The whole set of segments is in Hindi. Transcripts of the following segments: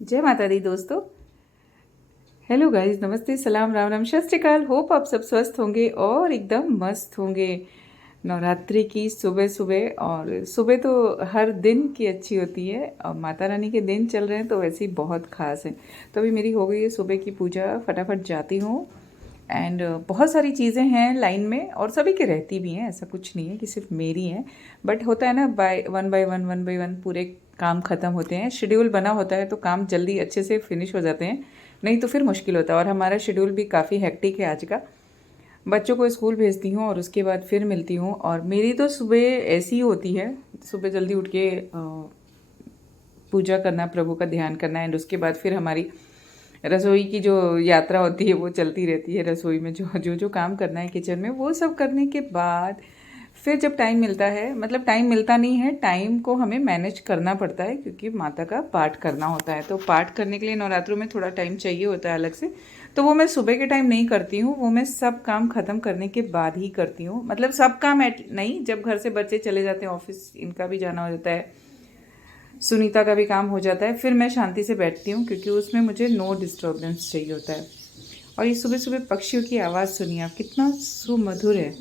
जय माता दी दोस्तों। हेलो गाइस, नमस्ते, सलाम, राम राम, सत श्री अकाल। होप आप सब स्वस्थ होंगे और एकदम मस्त होंगे। नवरात्रि की सुबह सुबह, और सुबह तो हर दिन की अच्छी होती है और माता रानी के दिन चल रहे हैं तो वैसे ही बहुत ख़ास है। तो अभी मेरी हो गई है सुबह की पूजा, फटाफट जाती हूँ। एंड बहुत सारी चीज़ें हैं लाइन में और सभी की रहती भी हैं, ऐसा कुछ नहीं है कि सिर्फ मेरी हैं। बट होता है ना, वन बाय वन पूरे काम ख़त्म होते हैं। शेड्यूल बना होता है तो काम जल्दी अच्छे से फिनिश हो जाते हैं, नहीं तो फिर मुश्किल होता है। और हमारा शेड्यूल भी काफ़ी हेक्टिक है आज का। बच्चों को स्कूल भेजती हूँ और उसके बाद फिर मिलती हूँ। और मेरी तो सुबह ऐसी ही होती है, सुबह जल्दी उठ के पूजा करना, प्रभु का ध्यान करना, एंड उसके बाद फिर हमारी रसोई की जो यात्रा होती है वो चलती रहती है। रसोई में जो जो जो काम करना है किचन में, वो सब करने के बाद फिर जब टाइम मिलता है, मतलब टाइम मिलता नहीं है, टाइम को हमें मैनेज करना पड़ता है क्योंकि माता का पाठ करना होता है। तो पाठ करने के लिए नवरात्रों में थोड़ा टाइम चाहिए होता है अलग से। तो वो मैं सुबह के टाइम नहीं करती हूँ, वो मैं सब काम ख़त्म करने के बाद ही करती हूँ। मतलब सब काम नहीं, जब घर से बच्चे चले जाते हैं ऑफिस, इनका भी जाना हो जाता है, सुनीता का भी काम हो जाता है, फिर मैं शांति से बैठती हूँ क्योंकि उसमें मुझे नो डिस्टर्बेंस चाहिए होता है। और ये सुबह सुबह पक्षियों की आवाज़ सुनिए आप, कितना सुमधुर है।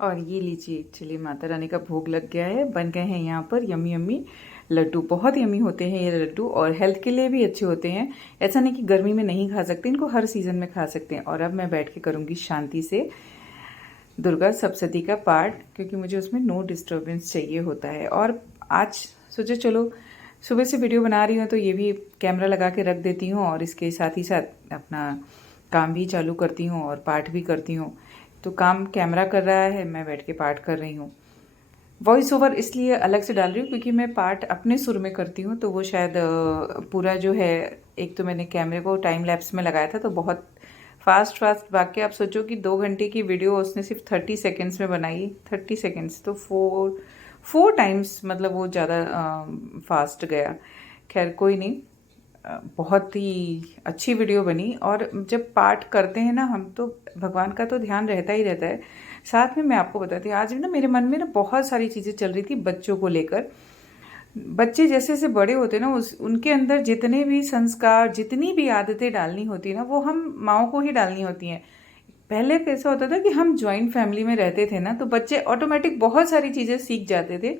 और ये लीजिए, चलिए, माता रानी का भोग लग गया है, बन गए हैं यहाँ पर यम्मी यम्मी लड्डू। बहुत यम्मी होते हैं ये लड्डू और हेल्थ के लिए भी अच्छे होते हैं। ऐसा नहीं कि गर्मी में नहीं खा सकते, इनको हर सीज़न में खा सकते हैं। और अब मैं बैठ के करूँगी शांति से दुर्गा सप्तशती का पाठ, क्योंकि मुझे उसमें नो डिस्टरबेंस चाहिए होता है। और आज सोचे चलो सुबह से वीडियो बना रही हूँ तो ये भी कैमरा लगा के रख देती हूँ और इसके साथ ही साथ अपना काम भी चालू करती हूँ और पाठ भी करती हूँ। तो काम कैमरा कर रहा है, मैं बैठ के पाठ कर रही हूँ। वॉइस ओवर इसलिए अलग से डाल रही हूँ क्योंकि मैं पाठ अपने सुर में करती हूँ, तो वो शायद पूरा जो है, एक तो मैंने कैमरे को टाइम लैप्स में लगाया था तो बहुत फास्ट फास्ट भाग के, आप सोचो कि 2 घंटे की वीडियो उसने सिर्फ 30 सेकेंड्स में बनाई। 30 सेकेंड्स तो फोर टाइम्स, मतलब वो ज़्यादा फास्ट गया। खैर कोई नहीं, बहुत ही अच्छी वीडियो बनी। और जब पाठ करते हैं ना हम, तो भगवान का तो ध्यान रहता ही रहता है। साथ में मैं आपको बताती हूँ, आज ना मेरे मन में ना बहुत सारी चीज़ें चल रही थी बच्चों को लेकर। बच्चे जैसे जैसे बड़े होते ना, उनके अंदर जितने भी संस्कार, जितनी भी आदतें डालनी होती है ना, वो हम माँओं को ही डालनी होती हैं। पहले कैसा होता था कि हम जॉइंट फैमिली में रहते थे ना, तो बच्चे ऑटोमेटिक बहुत सारी चीज़ें सीख जाते थे,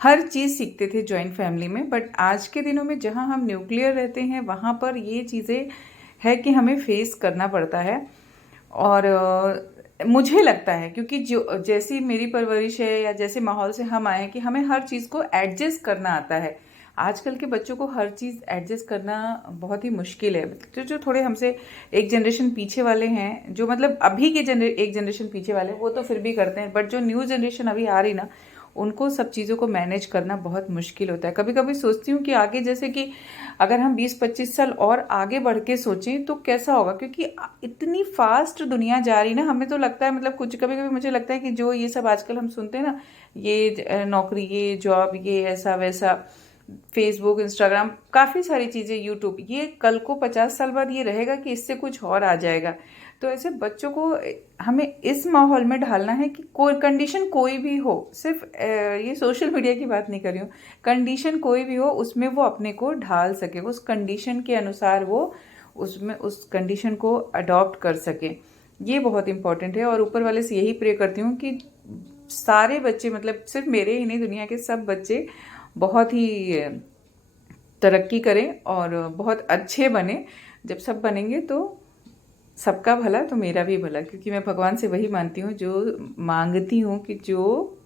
हर चीज़ सीखते थे जॉइंट फैमिली में। बट आज के दिनों में जहाँ हम न्यूक्लियर रहते हैं, वहाँ पर ये चीज़ें है कि हमें फेस करना पड़ता है। और मुझे लगता है क्योंकि जो जैसी मेरी परवरिश है या जैसे माहौल से हम आए हैं, कि हमें हर चीज़ को एडजस्ट करना आता है। आजकल के बच्चों को हर चीज़ एडजस्ट करना बहुत ही मुश्किल है। तो जो थोड़े हमसे एक जनरेशन पीछे वाले हैं, जो मतलब अभी के एक जनरेशन पीछे वाले, वो तो फिर भी करते हैं। बट जो न्यू जनरेशन अभी आ रही ना, उनको सब चीज़ों को मैनेज करना बहुत मुश्किल होता है। कभी कभी सोचती हूँ कि आगे, जैसे कि अगर हम 20-25 साल और आगे बढ़ के सोचें तो कैसा होगा, क्योंकि इतनी फास्ट दुनिया जा रही ना। हमें तो लगता है, मतलब कुछ कभी कभी मुझे लगता है कि जो ये सब आजकल हम सुनते हैं ना, ये नौकरी, ये जॉब, ये ऐसा वैसा, फेसबुक, इंस्टाग्राम, काफ़ी सारी चीज़ें, यूट्यूब, ये कल को 50 साल बाद ये रहेगा कि इससे कुछ और आ जाएगा। तो ऐसे बच्चों को हमें इस माहौल में ढालना है कि कोई कंडीशन कोई भी हो, सिर्फ ये सोशल मीडिया की बात नहीं कर रही हूँ, कंडीशन कोई भी हो उसमें वो अपने को ढाल सके, उस कंडीशन के अनुसार वो उसमें उस कंडीशन को अडॉप्ट कर सके। ये बहुत इंपॉर्टेंट है। और ऊपर वाले से यही प्रे करती हूँ कि सारे बच्चे, मतलब सिर्फ मेरे ही नहीं, दुनिया के सब बच्चे बहुत ही तरक्की करें और बहुत अच्छे बने। जब सब बनेंगे तो सबका भला तो मेरा भी भला, क्योंकि मैं भगवान से वही मानती हूँ, जो मांगती हूँ कि जो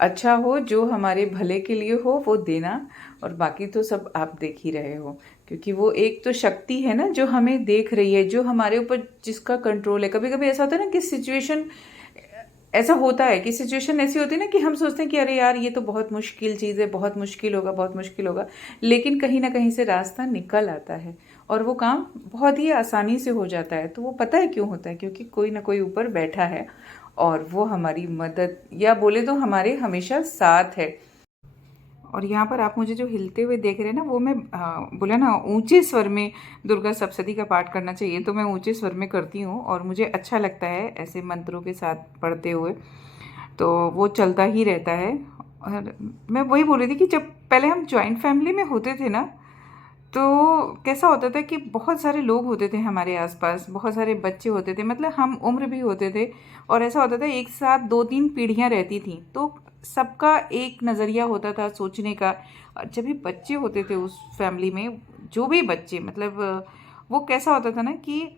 अच्छा हो, जो हमारे भले के लिए हो वो देना। और बाकी तो सब आप देख ही रहे हो, क्योंकि वो एक तो शक्ति है ना जो हमें देख रही है, जो हमारे ऊपर जिसका कंट्रोल है। कभी कभी ऐसा होता है ना कि सिचुएशन ऐसा होता है, कि सिचुएशन ऐसी होती है ना कि हम सोचते हैं कि अरे यार ये तो बहुत मुश्किल चीज़ है, बहुत मुश्किल होगा, बहुत मुश्किल होगा, लेकिन कहीं ना कहीं से रास्ता निकल आता है और वो काम बहुत ही आसानी से हो जाता है। तो वो पता है क्यों होता है, क्योंकि कोई ना कोई ऊपर बैठा है और वो हमारी मदद, या बोले तो हमारे हमेशा साथ है। और यहाँ पर आप मुझे जो हिलते हुए देख रहे हैं ना, वो मैं बोला ना ऊंचे स्वर में दुर्गा सप्तशती का पाठ करना चाहिए, तो मैं ऊंचे स्वर में करती हूँ और मुझे अच्छा लगता है ऐसे मंत्रों के साथ पढ़ते हुए, तो वो चलता ही रहता है। और मैं वही बोल रही थी कि जब पहले हम जॉइंट फैमिली में होते थे ना, तो कैसा होता था कि बहुत सारे लोग होते थे हमारे आसपास, बहुत सारे बच्चे होते थे, मतलब हम उम्र भी होते थे, और ऐसा होता था एक साथ 2-3 पीढ़ियां रहती थी, तो सबका एक नज़रिया होता था सोचने का। और जब भी बच्चे होते थे उस फैमिली में, जो भी बच्चे, मतलब वो कैसा होता था ना कि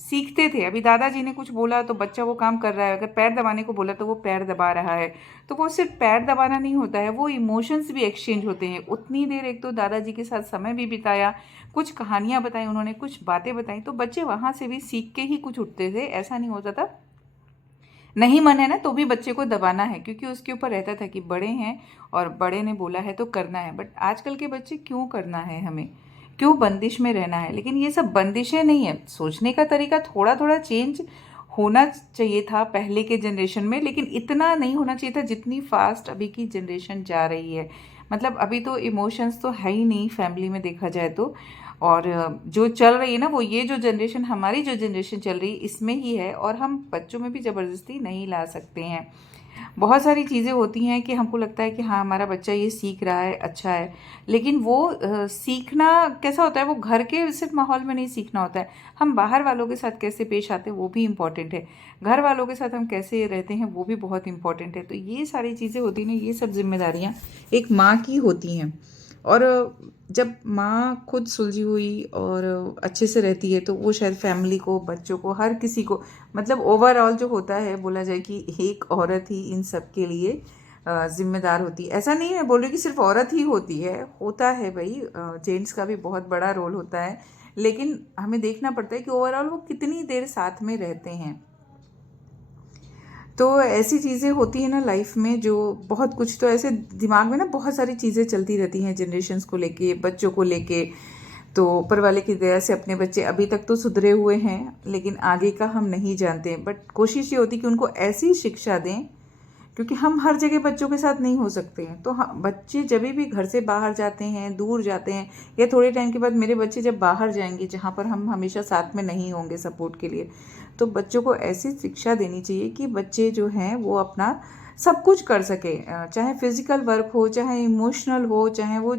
सीखते थे। अभी दादाजी ने कुछ बोला तो बच्चा वो काम कर रहा है, अगर पैर दबाने को बोला तो वो पैर दबा रहा है। तो वो सिर्फ पैर दबाना नहीं होता है, वो इमोशंस भी एक्सचेंज होते हैं। उतनी देर एक तो दादाजी के साथ समय भी बिताया, कुछ कहानियाँ बताई उन्होंने, कुछ बातें बताई, तो बच्चे वहाँ से भी सीख के ही कुछ उठते थे। ऐसा नहीं होता था नहीं मन है ना तो भी बच्चे को दबाना है, क्योंकि उसके ऊपर रहता था कि बड़े हैं और बड़े ने बोला है तो करना है। बट आजकल के बच्चे क्यों करना है, हमें क्यों बंदिश में रहना है? लेकिन ये सब बंदिशें नहीं है, सोचने का तरीका थोड़ा थोड़ा चेंज होना चाहिए था पहले के जनरेशन में, लेकिन इतना नहीं होना चाहिए था जितनी फास्ट अभी की जनरेशन जा रही है। मतलब अभी तो इमोशंस तो है ही नहीं फैमिली में, देखा जाए तो। और जो चल रही है ना, वो ये जो जनरेशन, हमारी जो जनरेशन चल रही है, इसमें ही है, और हम बच्चों में भी ज़बरदस्ती नहीं ला सकते हैं। बहुत सारी चीज़ें होती हैं कि हमको लगता है कि हाँ हमारा बच्चा ये सीख रहा है, अच्छा है, लेकिन वो सीखना कैसा होता है, वो घर के सिर्फ माहौल में नहीं सीखना होता है, हम बाहर वालों के साथ कैसे पेश आते हैं वो भी इम्पॉर्टेंट है, घर वालों के साथ हम कैसे रहते हैं वो भी बहुत इम्पॉर्टेंट है। तो ये सारी चीज़ें होती हैं ना, ये सब जिम्मेदारियाँ एक माँ की होती हैं। और जब माँ खुद सुलझी हुई और अच्छे से रहती है, तो वो शायद फैमिली को, बच्चों को, हर किसी को, मतलब ओवरऑल जो होता है, बोला जाए कि एक औरत ही इन सब के लिए जिम्मेदार होती है। ऐसा नहीं है बोल रही कि सिर्फ औरत ही होती है, होता है भाई, जेंट्स का भी बहुत बड़ा रोल होता है, लेकिन हमें देखना पड़ता है कि ओवरऑल वो कितनी देर साथ में रहते हैं। तो ऐसी चीज़ें होती हैं ना लाइफ में, जो बहुत कुछ तो ऐसे दिमाग में ना बहुत सारी चीज़ें चलती रहती हैं जनरेशन्स को लेके, बच्चों को लेके। तो ऊपर वाले की दया से अपने बच्चे अभी तक तो सुधरे हुए हैं, लेकिन आगे का हम नहीं जानते। बट कोशिश ये होती कि उनको ऐसी शिक्षा दें, क्योंकि हम हर जगह बच्चों के साथ नहीं हो सकते हैं। तो बच्चे जब भी घर से बाहर जाते हैं, दूर जाते हैं, या थोड़े टाइम के बाद मेरे बच्चे जब बाहर जाएंगे जहाँ पर हम हमेशा साथ में नहीं होंगे सपोर्ट के लिए, तो बच्चों को ऐसी शिक्षा देनी चाहिए कि बच्चे जो हैं वो अपना सब कुछ कर सके, चाहे फिजिकल वर्क हो, चाहे इमोशनल हो, चाहे वो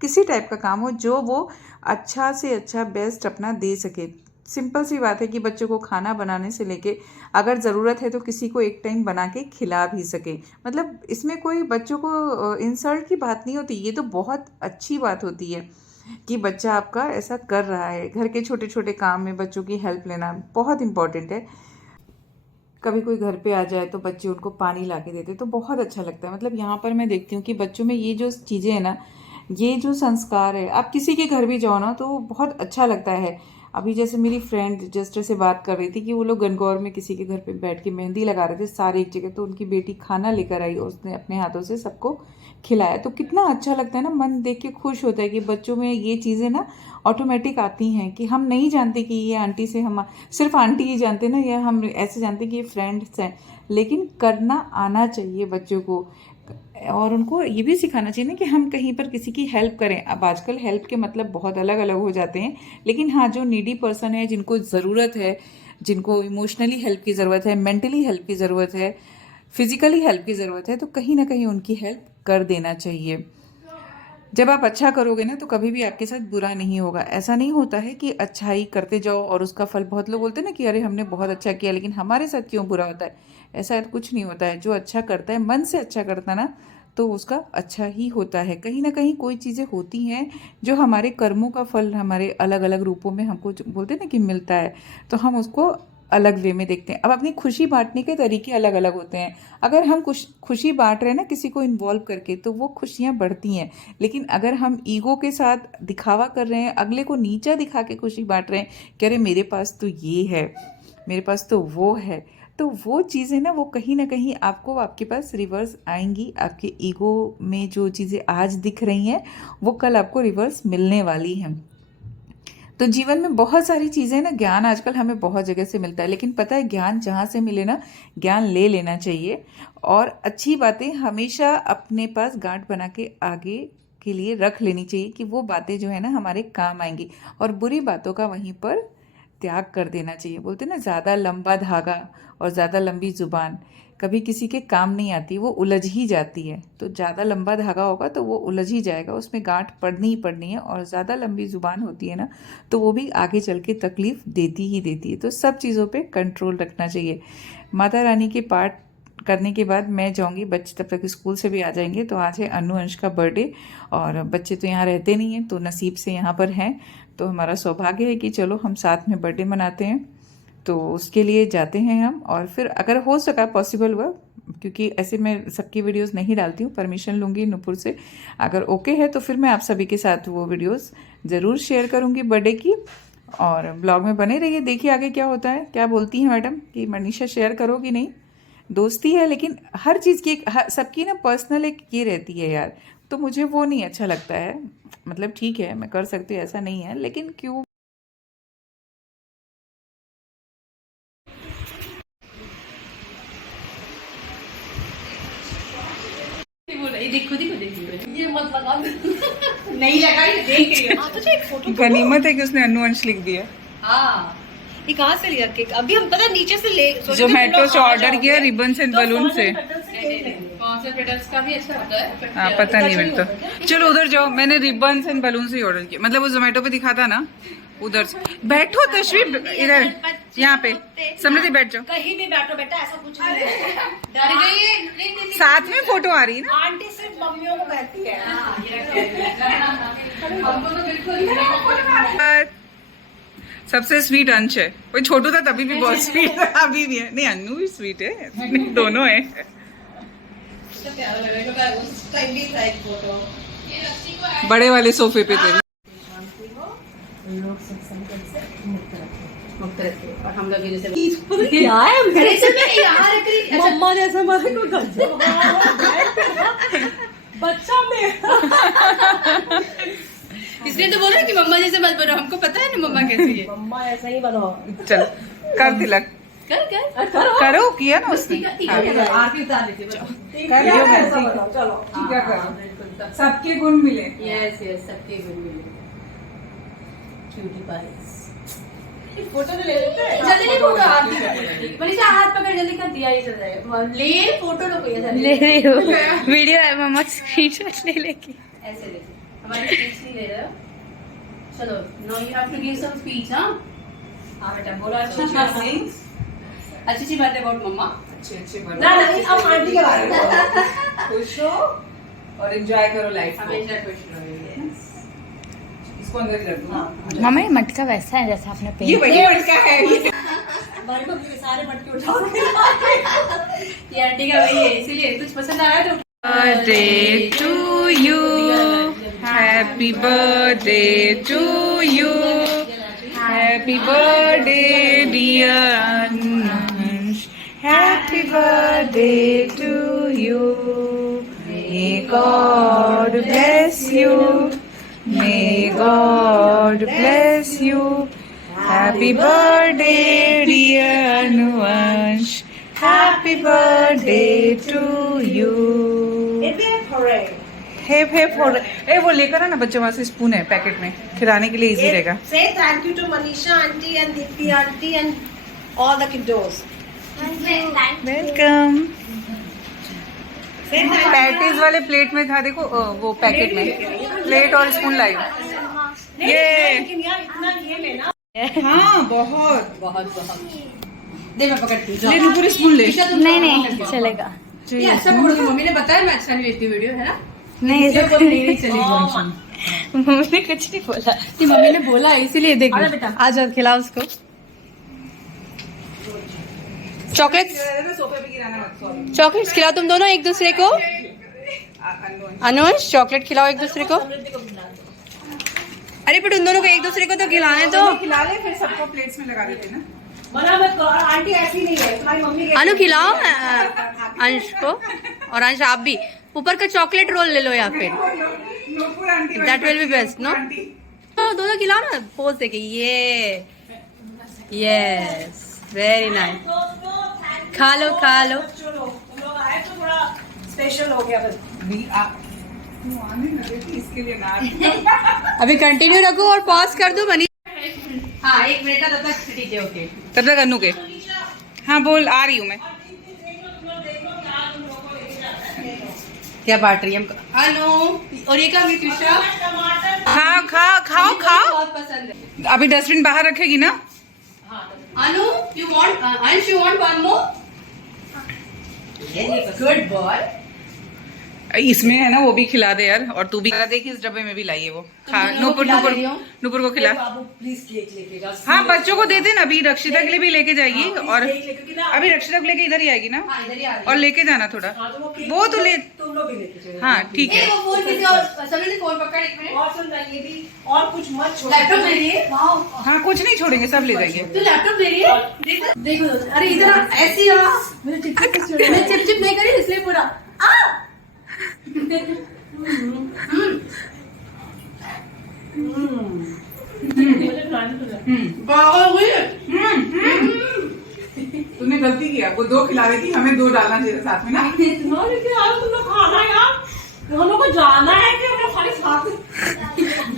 किसी टाइप का काम हो, जो वो अच्छा से अच्छा बेस्ट अपना दे सके। सिंपल सी बात है कि बच्चों को खाना बनाने से लेके, अगर ज़रूरत है तो किसी को एक टाइम बना के खिला भी सके। मतलब इसमें कोई बच्चों को इंसल्ट की बात नहीं होती, ये तो बहुत अच्छी बात होती है कि बच्चा आपका ऐसा कर रहा है। घर के छोटे छोटे काम में बच्चों की हेल्प लेना बहुत इंपॉर्टेंट है। कभी कोई घर पे आ जाए तो बच्चे उनको पानी ला के देते तो बहुत अच्छा लगता है। मतलब यहाँ पर मैं देखती हूँ कि बच्चों में ये जो चीज़ें हैं ना, ये जो संस्कार है, आप किसी के घर भी जाओ ना तो बहुत अच्छा लगता है। अभी जैसे मेरी फ्रेंड जस्ट से बात कर रही थी कि वो लोग गणगौर में किसी के घर पे बैठ के मेहंदी लगा रहे थे सारे एक जगह, तो उनकी बेटी खाना लेकर आई, उसने अपने हाथों से सबको खिलाया। तो कितना अच्छा लगता है ना, मन देख के खुश होता है कि बच्चों में ये चीज़ें ना ऑटोमेटिक आती हैं कि हम नहीं जानते कि ये आंटी से, हम सिर्फ आंटी ही जानते ना, या हम ऐसे जानते कि ये फ्रेंड्स हैं, लेकिन करना आना चाहिए बच्चों को। और उनको ये भी सिखाना चाहिए ना कि हम कहीं पर किसी की हेल्प करें। अब आजकल हेल्प के मतलब बहुत अलग अलग हो जाते हैं, लेकिन हाँ, जो नीडी पर्सन है, जिनको ज़रूरत है, जिनको इमोशनली हेल्प की ज़रूरत है, मेंटली हेल्प की ज़रूरत है, फिजिकली हेल्प की ज़रूरत है, तो कहीं ना कहीं उनकी हेल्प कर देना चाहिए। जब आप अच्छा करोगे ना तो कभी भी आपके साथ बुरा नहीं होगा। ऐसा नहीं होता है कि अच्छाई करते जाओ और उसका फल, बहुत लोग बोलते हैं ना कि अरे हमने बहुत अच्छा किया लेकिन हमारे साथ क्यों बुरा होता है। ऐसा कुछ नहीं होता है। जो अच्छा करता है, मन से अच्छा करता है ना, तो उसका अच्छा ही होता है। कहीं ना कहीं कोई चीज़ें होती हैं जो हमारे कर्मों का फल हमारे अलग अलग रूपों में हमको बोलते हैं ना कि मिलता है, तो हम उसको अलग वे में देखते हैं। अब अपनी खुशी बांटने के तरीके अलग अलग होते हैं। अगर हम खुशी बांट रहे हैं ना किसी को इन्वॉल्व करके, तो वो खुशियाँ बढ़ती हैं। लेकिन अगर हम ईगो के साथ दिखावा कर रहे हैं, अगले को नीचा दिखा के खुशी बांट रहे हैं, कह रहे मेरे पास तो ये है, मेरे पास तो वो है, तो वो चीज़ें ना, वो कहीं ना कहीं आपको, आपके पास रिवर्स आएंगी। आपके ईगो में जो चीज़ें आज दिख रही हैं, वो कल आपको रिवर्स मिलने वाली हैं। तो जीवन में बहुत सारी चीज़ें ना, ज्ञान आजकल हमें बहुत जगह से मिलता है, लेकिन पता है ज्ञान जहाँ से मिले ना, ज्ञान ले लेना चाहिए। और अच्छी बातें हमेशा अपने पास गांठ बना के आगे के लिए रख लेनी चाहिए कि वो बातें जो है ना हमारे काम आएंगी, और बुरी बातों का वहीं पर त्याग कर देना चाहिए। बोलते ना, ज़्यादा लंबा धागा और ज़्यादा लंबी ज़ुबान कभी किसी के काम नहीं आती, वो उलझ ही जाती है। तो ज़्यादा लंबा धागा होगा तो वो उलझ ही जाएगा, उसमें गांठ पड़नी ही पड़नी है। और ज़्यादा लंबी ज़ुबान होती है ना, तो वो भी आगे चल के तकलीफ़ देती ही देती है। तो सब चीज़ों पे कंट्रोल रखना चाहिए। माता रानी के पाठ करने के बाद मैं जाऊंगी, बच्चे तब तक स्कूल से भी आ जाएंगे। तो आज है अनु अंश का बर्थडे, और बच्चे तो यहाँ रहते नहीं हैं, तो नसीब से यहाँ पर हैं। तो हमारा सौभाग्य है कि चलो हम साथ में बर्थडे मनाते हैं। तो उसके लिए जाते हैं हम, और फिर अगर हो सका, पॉसिबल हुआ, क्योंकि ऐसे मैं सबकी वीडियोस नहीं डालती हूँ, परमिशन लूँगी नुपुर से। अगर ओके है तो फिर मैं आप सभी के साथ वो वीडियोस ज़रूर शेयर करूँगी बर्थडे की। और ब्लॉग में बने रहिए, देखिए आगे क्या होता है। क्या बोलती हैं मैडम कि मनीषा शेयर करोगी? नहीं, दोस्ती है, लेकिन हर चीज़ की सबकी ना पर्सनल एक ये रहती है यार, तो मुझे वो नहीं अच्छा लगता है। मतलब ठीक है, मैं कर सकती हूँ, ऐसा नहीं है, लेकिन क्यों। देखो ये मत लगा नहीं लगा, ये देख रही है। तो एक फोटो गनीमत है कि उसने अनु अंश लिख दिया। हाँ, ये कहाँ से लिया केक? अभी हम पता नीचे से ले जोमेटो से ऑर्डर किया, रिबन एंड बलून से। कौन से पेटल्स का भी अच्छा होता है? हाँ, पता नहीं मेरे तो। चलो उधर जाओ, मैंने रिबन एंड बलून से ही ऑर्डर किया। मतलब वो जोमेटो पे दिखा था ना, उधर से। बैठो तशरीफ, इधर यहाँ पे समृद्धि बैठ जाओ। कहीं भी बैठो बेटा, ऐसा कुछ नहीं है। डर गई है। साथ में फोटो आ रही है ना। आंटी सिर्फ मम्मियों को कहती है। सबसे स्वीट अंश है। कोई छोटू था तभी भी बहुत स्वीट है, अभी भी है। नहीं, अन्नू भी स्वीट है, दोनों है। बड़े वाले सोफे पे थे। हम लोग क्या है मम्मा जैसा बच्चा में इसलिए तो बोल रहे कि मम्मा जैसे मत बनो, हमको पता है ना मम्मा कैसी है। मम्मा ऐसा ही बनो। चलो कर तिलक, करो किया ना उसने। आरती उतार लेते चलो, सबके गुण मिले। यस यस, सबके गुण मिले। Cutie price. फोटो तो ले लेते हैं। जल्दी नहीं, फोटो आरती मनीषा हाथ पकड़ जल्दी कर दिया, ये चल रहा है। ले फोटो लो, कोई ऐसा ले रही हो। वीडियो है, मम्मा स्क्रीनशॉट ले लेके ऐसे लेते। हमारी स्पीच नहीं ले रहे हो। चलो, no you have to give some speech. हां हां बेटा, बोलो अच्छी बातें अबाउट मम्मा। अच्छे बात ना नहीं, अब आंटी के बारे में खुश हो और एंजॉय करो लाइफ। हमेशा खुश रहो। इसको अंदर कर दो। मामा ये मटका वैसा है जैसा आपने ये वही मटका है। हमारी मम्मी के सारे मटके उठाओ। ये आंटी का वही है, इसीलिए कुछ पसंद आया तो। Birthday to you, happy birthday to you, happy birthday dear Anush, happy birthday to you, may God bless you, may God bless you, happy birthday dear Anush, happy birthday to you. हेप हेप हो रहा है। वो लेकर आना, बच्चों वहाँ से स्पून है पैकेट में, खिलाने के लिए इजी रहेगा। Say thank you to Manisha auntie and Dipti auntie and all the kiddos. Welcome. Patties वाले प्लेट में था, देखो वो पैकेट में प्लेट और स्पून लाई। ये लेकिन यार इतना ये लेना। हाँ, बहुत बहुत दे, मैं पकड़ती हूँ। ले, पूरी स्पून ले। नहीं चलेगा। ये अच्छा पकड़ो, मम्मी ने बताया मैं अच्छा नहीं देखती वीडियो, है ना? नहीं नहीं चलेगी। मम्मी ने कुछ नहीं बोला, कि मम्मी ने बोला इसीलिए देखो। आ जाओ, खिलाओ उसको चॉकलेट्स। चॉकलेट्स खिलाओ तुम दोनों एक दूसरे को। अनुज चॉकलेट खिलाओ एक दूसरे को। अरे पर उन दोनों को एक दूसरे को तो खिलाने तो। खिला ले, फिर सबको प्लेट्स में लगा देते ना। मना मत करो, आंटी ऐसी नहीं है, तुम्हारी मम्मी। अनु खिलाओ अंश को, और अंश आप भी ऊपर का चॉकलेट रोल ले लो, या फिर that will be best no. दोनों खिलाओ ना, पोज देके, ये यस वेरी नाइस। खा लो खा लो। स्पेशल हो गया इसके लिए ना अभी कंटिन्यू रखो और पॉज कर दो मनी। हाँ 1 मिनट तब तक ठीक है, ओके। तब तक अनु के। हाँ बोल, आ रही हूँ मैं। क्या बांट रही है हमको अनु? और ये क्या त्रिशा? खाओ खाओ खाओ खाओ। बहुत पसंद है। अभी डस्टबिन बाहर रखेगी ना। अनु यू वांट, अंश you want one more? Good boy. इसमें है ना, वो भी खिला दे यार। और तू भी देख, इस डब्बे में भी लाई है वो। खा नूपुर नूपुर नूपुर को खिला। बाबू प्लीज केक लेके जा। हाँ बच्चों को दे देना, अभी रक्षिता के लिए भी लेके जाएगी। और अभी रक्षिता को लेके इधर ही आएगी ना। हाँ, इधर ही आ रही है। और लेके जाना थोड़ा। वो तो ले, तुम लोग भी लेके चलो। हाँ ठीक है। वो फोन किसी और, सबने फोन पकड़ 1 मिनट। और सुन रही है भी, और कुछ मत छोड़। लैपटॉप ले रही है। वाओ, हाँ कुछ नहीं छोड़ेंगे, सब ले जाएंगे। तू लैपटॉप ले रही है? देखो अरे इधर ऐसी मैं चिप चिप नहीं करी इसलिए पूरा तूने गलती किया, वो 2 खिला रही थी, हमें 2 डालना चाहिए साथ में ना। तुम लोग खाना यार, हम लोग को जाना है कि हम लोग खाली साथ।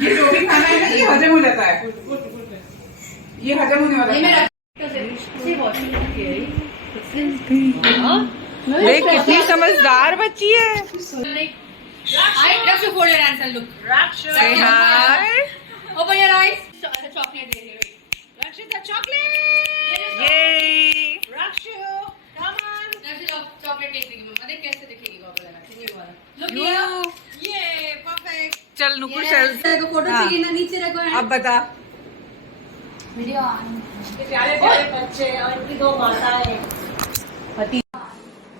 ये जो भी खाना है ना, ये हजम हो जाता है। ये हजम होने वाला है। देख कितनी समझदार बच्ची है। Just hold your hands and look. Say hi. Open your eyes. Chocolate ले रही है। Rakshita chocolate. Yay. Rakshu, come on. Chocolate cake देगी मम्मा, देख कैसे दिखेगी पापा लगा। ये वाला। Look You. here. ये परफेक्ट। चल नुपुर चल। देखो फोटो हाँ। चाहिए ना, नीचे रखो। अब बता। Video on. ये प्यारे प्यारे बच्चे और इनकी 2 माताएं।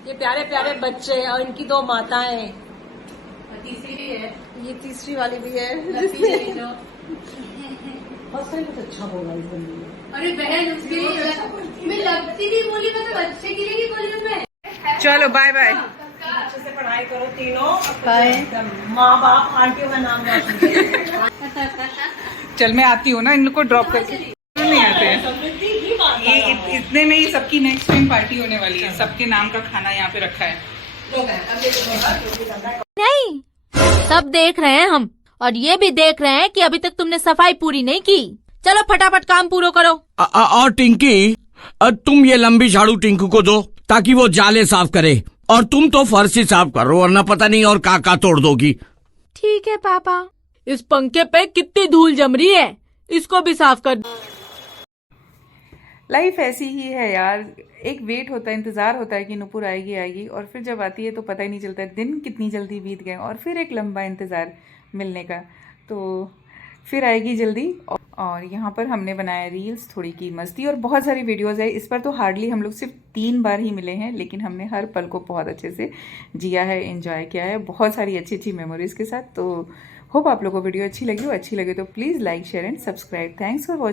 ये प्यारे प्यारे बच्चे और इनकी 2 माताएं। तीसरी भी है। ये तीसरी वाली भी है। लो। बहुत सारी कुछ अच्छा बोला इस बंदी ने। अरे बहन उसके लिए मैं लगती नहीं बोली, मतलब अच्छे के लिए ही बोली हूँ मैं। चलो बाय बाय। अच्छे से पढ़ाई करो तीनों। बाय। माँ बाप आंटियों का नाम रोशन करो। चल मैं आती हूँ ना, इनको ड्रॉप करके। नहीं आते हैं समृद्धि ही माता ये है। इतने में ही सबकी नेक्स्ट टाइम पार्टी होने वाली है। सबके नाम का खाना यहाँ पे रखा है। नहीं, सब देख रहे हैं हम, और ये भी देख रहे हैं कि अभी तक तुमने सफाई पूरी नहीं की। चलो फटाफट काम पूरा करो। और टिंकी, तुम ये लंबी झाड़ू टिंकू को दो ताकि वो जाले साफ करे, और तुम तो फर्श ही साफ करो, वरना पता नहीं और का तोड़ दोगी। ठीक है पापा। इस पंखे पे कितनी धूल जम रही है, इसको भी साफ कर। लाइफ ऐसी ही है यार। एक वेट होता है, इंतज़ार होता है कि नुपुर आएगी आएगी, और फिर जब आती है तो पता ही नहीं चलता दिन कितनी जल्दी बीत गए। और फिर एक लंबा इंतज़ार मिलने का, तो फिर आएगी जल्दी। और यहाँ पर हमने बनाया रील्स, थोड़ी की मस्ती और बहुत सारी वीडियोज़ है। इस पर तो हार्डली हम लोग सिर्फ 3 बार ही मिले हैं, लेकिन हमने हर पल को बहुत अच्छे से जिया है, एंजॉय किया है, बहुत सारी अच्छी अच्छी मेमोरीज़ के साथ। तो होप आप लोगों को वीडियो अच्छी लगी हो। अच्छी लगे तो please like share and subscribe. Thanks for watching.